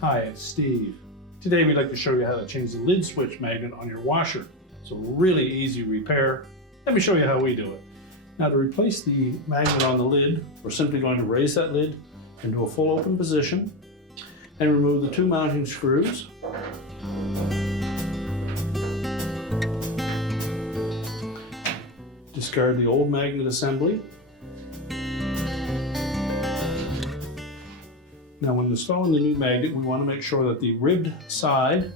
Hi, it's Steve. Today we'd like to show you how to change the lid switch magnet on your washer. It's a really easy repair. Let me show you how we do it. Now, to replace the magnet on the lid, we're simply going to raise that lid into a full open position and remove the two mounting screws. Discard the old magnet assembly. Now, when installing the new magnet, we want to make sure that the ribbed side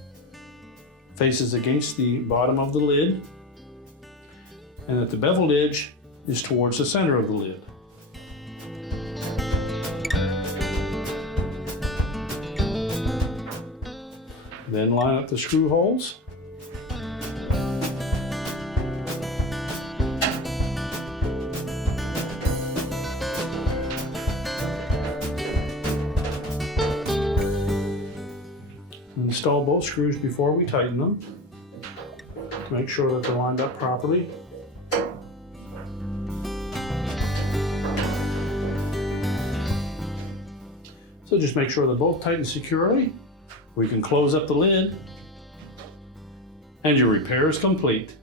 faces against the bottom of the lid and that the beveled edge is towards the center of the lid. Then line up the screw holes. Install both screws before we tighten them. Make sure that they're lined up properly. So just make sure they're both tightened securely. We can close up the lid and your repair is complete.